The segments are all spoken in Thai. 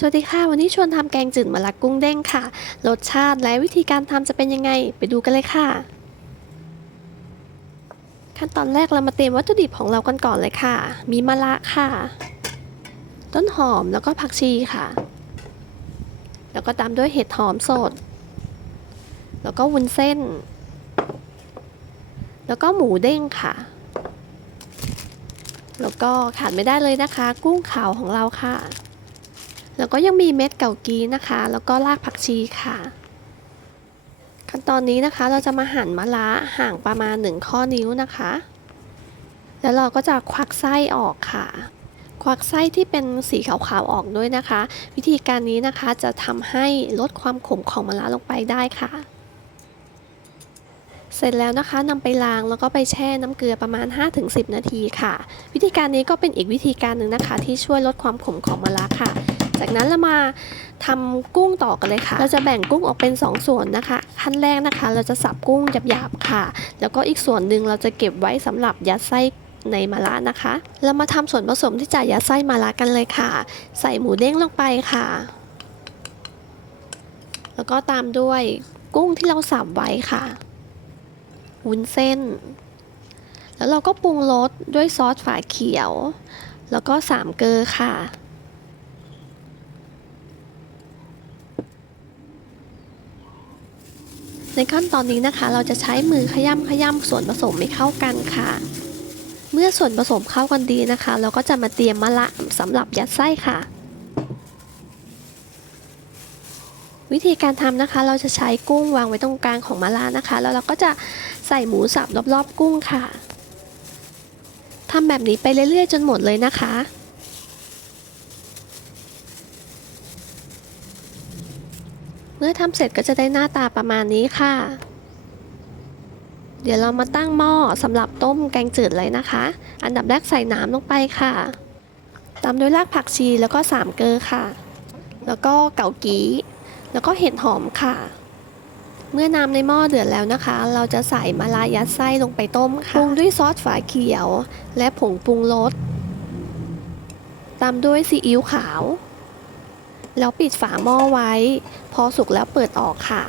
สวัสดีค่ะ วันนี้ชวนทำแกงจืดมะระกุ้งเด้งค่ะ รสชาติและวิธีการทำจะเป็นยังไง ไปดูกันเลยค่ะ ขั้นตอนแรกเรามาเตรียมวัตถุดิบของเรากันก่อนเลยค่ะ มีมะระค่ะ ต้นหอมแล้วก็ผักชีค่ะ แล้วก็ตามด้วยเห็ดหอมสด แล้วก็วุ้นเส้น แล้วก็หมูเด้งค่ะ แล้วก็ขาดไม่ได้เลยนะคะ กุ้งขาวของเราค่ะ แล้วก็ยังมีเม็ดเก่ากีนะคะ แล้วก็รากผักชีค่ะ ขั้นตอนนี้นะคะเราจะมาหั่นมะระห่างประมาณ 1 ข้อนิ้วนะคะ แล้วเราก็จะควักไส้ออกค่ะ ควักไส้ที่เป็นสีขาวๆออกด้วยนะคะ วิธีการนี้นะคะจะทำให้ลดความขมของมะระลงไปได้ค่ะเสร็จแล้วนะคะนำไปล้างแล้วก็ไปแช่น้ำเกลือประมาณ 5-10 นาทีค่ะ วิธีการนี้ก็เป็นอีกวิธีการหนึ่งนะคะ ที่ช่วยลดความขมของมะระค่ะ จากนั้นเรามาทำกุ้งต่อกันเลยค่ะ เราจะแบ่งกุ้งออกเป็น 2 ส่วนนะคะ ขั้นแรกนะคะ เราจะสับกุ้งหยาบๆค่ะ แล้วก็อีกส่วนหนึ่งเราจะเก็บไว้สำหรับยัดไส้ในมะระนะคะ เรามาทำส่วนผสมที่จะยัดไส้มะระกันเลยค่ะ ใส่หมูเด้งลงไปค่ะ แล้วก็ตามด้วยกุ้งที่เราสับไว้ค่ะวุ้นเส้น แล้วเราก็ปรุงรสด้วยซอสฝาเขียว แล้วก็สามเกลอค่ะ ในขั้นตอนนี้นะคะ เราจะใช้มือขย้ำขย้ำส่วนผสมให้เข้ากันค่ะ เมื่อส่วนผสมเข้ากันดีนะคะ เราก็จะมาเตรียมมะระสำหรับยัดไส้ค่ะ วิธีการทำนะคะ เราจะใช้กุ้งวางไว้ตรงกลางของมะระนะคะ แล้วเราก็จะใส่หมูสับรอบๆกุ้งค่ะทำแบบนี้ไปเรื่อยๆ จนหมดเลยนะคะ เมื่อทำเสร็จก็จะได้หน้าตาประมาณนี้ค่ะ เดี๋ยวเรามาตั้งหม้อสำหรับต้มแกงจืดเลยนะคะ อันดับแรกใส่น้ำลงไปค่ะ ตามด้วยรากผักชีแล้วก็สามเกลอค่ะ แล้วก็เกากีแล้วก็เห็ดหอมค่ะ เมื่อน้ำในหม้อเดือดแล้วนะคะ เราจะใส่มะระยัดไส้ลงไปต้มค่ะ ปรุงด้วยซอสฝาเขียว และผงปรุงรส ตามด้วยซีอิ๊วขาว แล้วปิดฝาหม้อไว้ พอสุกแล้วเปิดออกค่ะ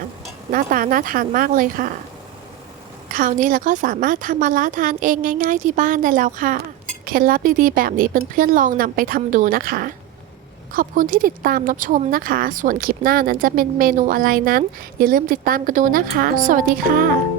หน้าตาน่าทานมากเลยค่ะ คราวนี้เราก็สามารถทำมะระทานเองง่าย ๆ ที่บ้านได้แล้วค่ะ เคล็ดลับดีๆ แบบนี้เพื่อนๆลองนำไปทำดูนะคะ ขอบคุณที่ติดตามรับชมนะคะ ส่วนคลิปหน้านั้นจะเป็นเมนูอะไรนั้น อย่าลืมติดตามกันดูนะคะ สวัสดีค่ะ